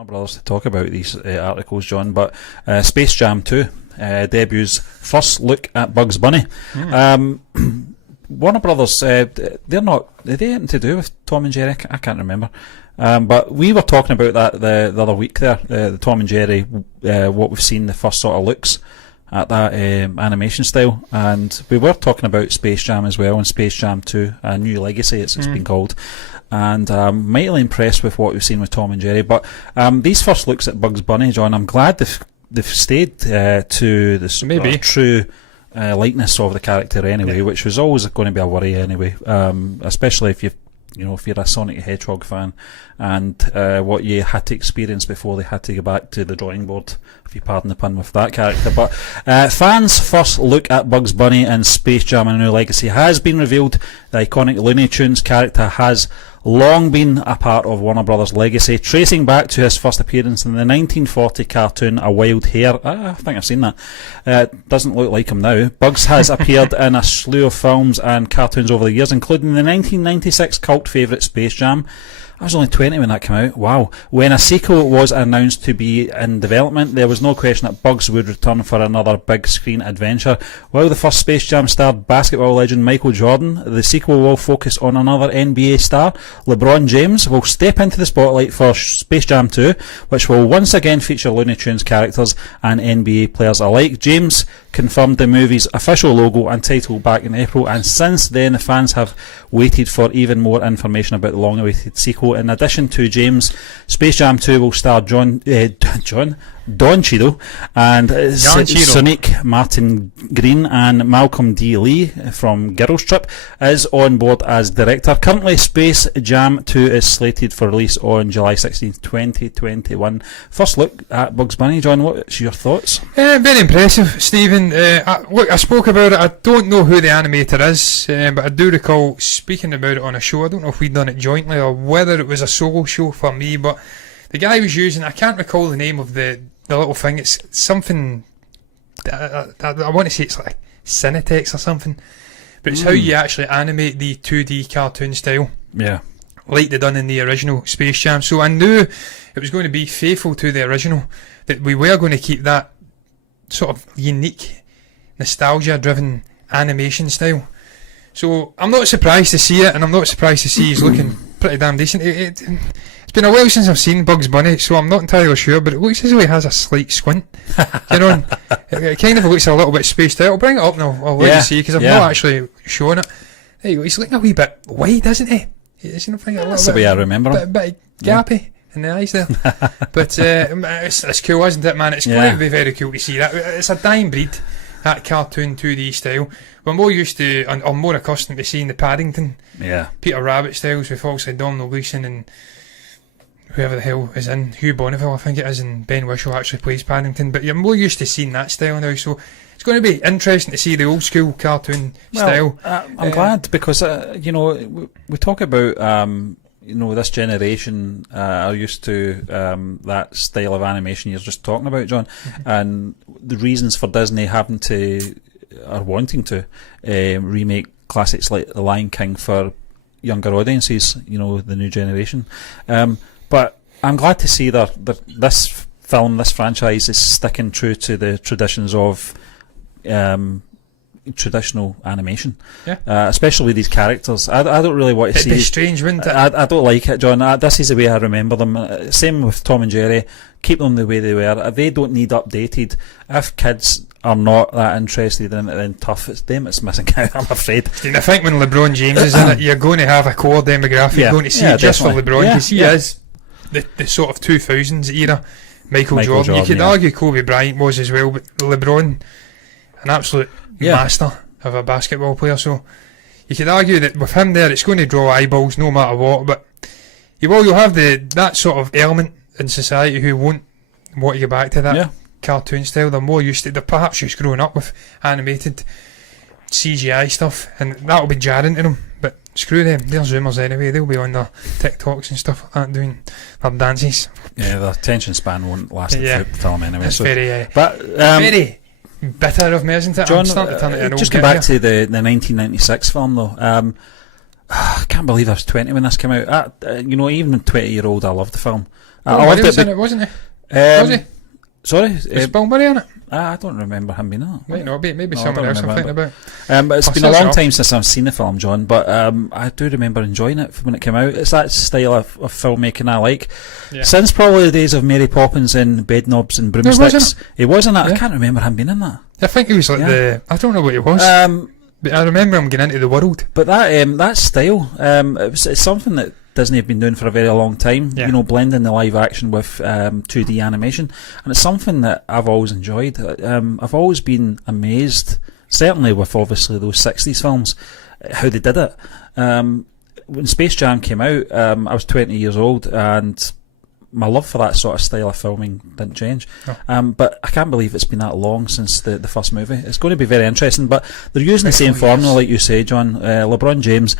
Warner Brothers to talk about these articles, John, but Space Jam 2 debuts first look at Bugs Bunny. Warner Brothers, they're not, are they anything to do with Tom and Jerry? I can't remember. But we were talking about that the other week there, the Tom and Jerry, what we've seen, the first sort of looks at that animation style, and we were talking about Space Jam as well, and Space Jam 2, A New Legacy it's been called, and I'm mightily impressed with what we've seen with Tom and Jerry. But these first looks at Bugs Bunny, John, I'm glad they've stayed to the true likeness of the character anyway, which was always going to be a worry anyway, especially if if you're a Sonic the Hedgehog fan, and what you had to experience before they had to go back to the drawing board, if you pardon the pun, with that character. But fans' first look at Bugs Bunny and Space Jam: A New Legacy has been revealed. The iconic Looney Tunes character has long been a part of Warner Brothers' legacy, tracing back to his first appearance in the 1940 cartoon A Wild Hare. I think I've seen that. Doesn't look like him now. Bugs has appeared in a slew of films and cartoons over the years, including the 1996 cult favourite Space Jam. I was only 20 when that came out. Wow. When a sequel was announced to be in development, there was no question that Bugs would return for another big screen adventure. While the first Space Jam starred basketball legend Michael Jordan, the sequel will focus on another NBA star. LeBron James will step into the spotlight for Space Jam 2, which will once again feature Looney Tunes characters and NBA players alike. James confirmed the movie's official logo and title back in April, and since then the fans have waited for even more information about the long-awaited sequel. In addition to James, Space Jam 2 will star Don Cheadle and Sonique Martin Green, and Malcolm D. Lee from Girls Trip is on board as director. Currently, Space Jam 2 is slated for release on July 16th, 2021. First look at Bugs Bunny, John, what's your thoughts? Very impressive, Stephen. I spoke about it. I don't know who the animator is, but I do recall speaking about it on a show. I don't know if we'd done it jointly or whether it was a solo show for me, but the guy was using, I can't recall the name of the little thing. It's something, I want to say it's like Cinetex or something, but it's how you actually animate the 2D cartoon style. Yeah. Like they done in the original Space Jam. So I knew it was going to be faithful to the original, that we were going to keep that sort of unique, nostalgia-driven animation style. So I'm not surprised to see it, and I'm not surprised to see he's looking pretty damn decent. It's been a while since I've seen Bugs Bunny, so I'm not entirely sure, but it looks as though he has a slight squint. It kind of looks a little bit spaced out. I'll bring it up and I'll let you see, because I've not actually shown it. There you go. He's looking a wee bit wide, isn't he? That's the way I remember him. Bit gappy in the eyes there. But it's cool, isn't it, man? It's going to be very cool to see that. It's a dying breed, that cartoon 2D style. We're more used to, or more accustomed to seeing the Paddington, Peter Rabbit styles with folks like Domhnall Gleeson and whoever the hell is in, Hugh Bonneville I think it is, and Ben Whishaw actually plays Paddington, but you're more used to seeing that style now, so it's going to be interesting to see the old school cartoon style. I'm glad, because we talk about this generation are used to that style of animation you're just talking about, John, and the reasons for Disney having to, or wanting to, remake classics like The Lion King for younger audiences, the new generation. But I'm glad to see that this film, this franchise, is sticking true to the traditions of traditional animation, especially with these characters. I don't really want to see. It'd be strange, wouldn't it? I don't like it, John. This is the way I remember them. Same with Tom and Jerry. Keep them the way they were. They don't need updated. If kids are not that interested in it, then tough. It's them it's missing out, I'm afraid. I think when LeBron James is in it, you're going to have a core demographic going to see it just for LeBron, because he is the sort of 2000s era Michael Jordan. You could argue Kobe Bryant was as well, but LeBron, an absolute master of a basketball player, so you could argue that with him there it's going to draw eyeballs no matter what, but you'll have that sort of element in society who won't want to get back to that cartoon style. They're more used to, they're perhaps just growing up with animated CGI stuff, and that'll be jarring to them, but screw them, they're Zoomers anyway. They'll be on their TikToks and stuff like that doing their dances. Their attention span won't last through the film anyway. It's very bitter of me, isn't it? John, just go back to the 1996 film though. I can't believe I was 20 when this came out. Even 20-year-old, I loved the film. I loved it. In it, wasn't he? Was he? Sorry? Was Bill Murray in it? I don't remember him being in it. Might not be. Maybe someone else I'm thinking about. But it's been a long time since I've seen the film, John, but I do remember enjoying it when it came out. It's that style of filmmaking I like. Yeah. Since probably the days of Mary Poppins and Bedknobs and Broomsticks. He was in that. Yeah. I can't remember him being in that. I think he was like I don't know what he was. But I remember him getting into the world. But that style, it's something that Disney have been doing for a very long time, you know, blending the live action with 2D animation, and it's something that I've always enjoyed. I've always been amazed, certainly with obviously those 60s films, how they did it. When Space Jam came out, I was 20 years old, and my love for that sort of style of filming didn't change. But I can't believe it's been that long since the first movie. It's going to be very interesting, but they're using the same formula, like you say, John. LeBron James,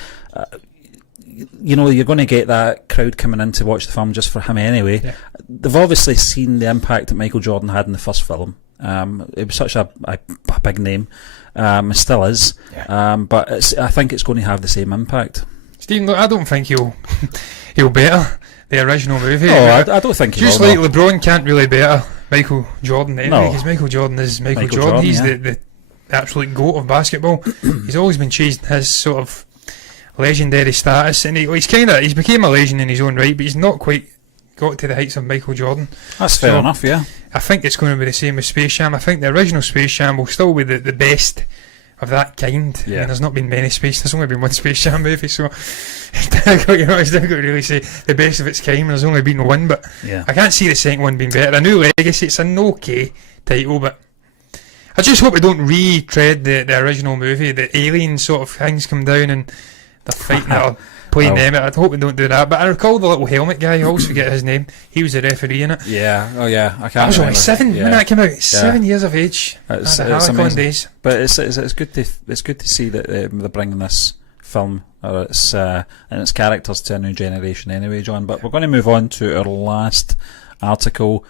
you know, you're going to get that crowd coming in to watch the film just for him anyway. Yeah. They've obviously seen the impact that Michael Jordan had in the first film. It was such a big name. It still is. Yeah. But I think it's going to have the same impact. Stephen, look, I don't think he'll better the original movie. No, I don't think he will. Just like LeBron can't really better Michael Jordan anyway, because Michael Jordan is Michael Jordan. He's the absolute GOAT of basketball. He's always been chasing his sort of legendary status, and he's became a legend in his own right, but he's not quite got to the heights of Michael Jordan. That's fair enough, yeah. I think it's going to be the same with Space Jam. I think the original Space Jam will still be the best of that kind. Yeah. And there's not been many there's only been one Space Jam movie, so it's difficult to really say the best of its kind. There's only been one, but I can't see the second one being better. A New Legacy, it's an okay title, but I just hope we don't retread the original movie. The alien sort of things come down and they're fighting that playing them. I hope we don't do that. But I recall the little helmet guy. I always forget his name. He was the referee in it. Yeah. Oh yeah. I can't. I was only 7 when that came out. 7 years of age. It's amazing. Days. But it's good to see that they're bringing this film or its characters to a new generation anyway, John. But we're going to move on to our last article.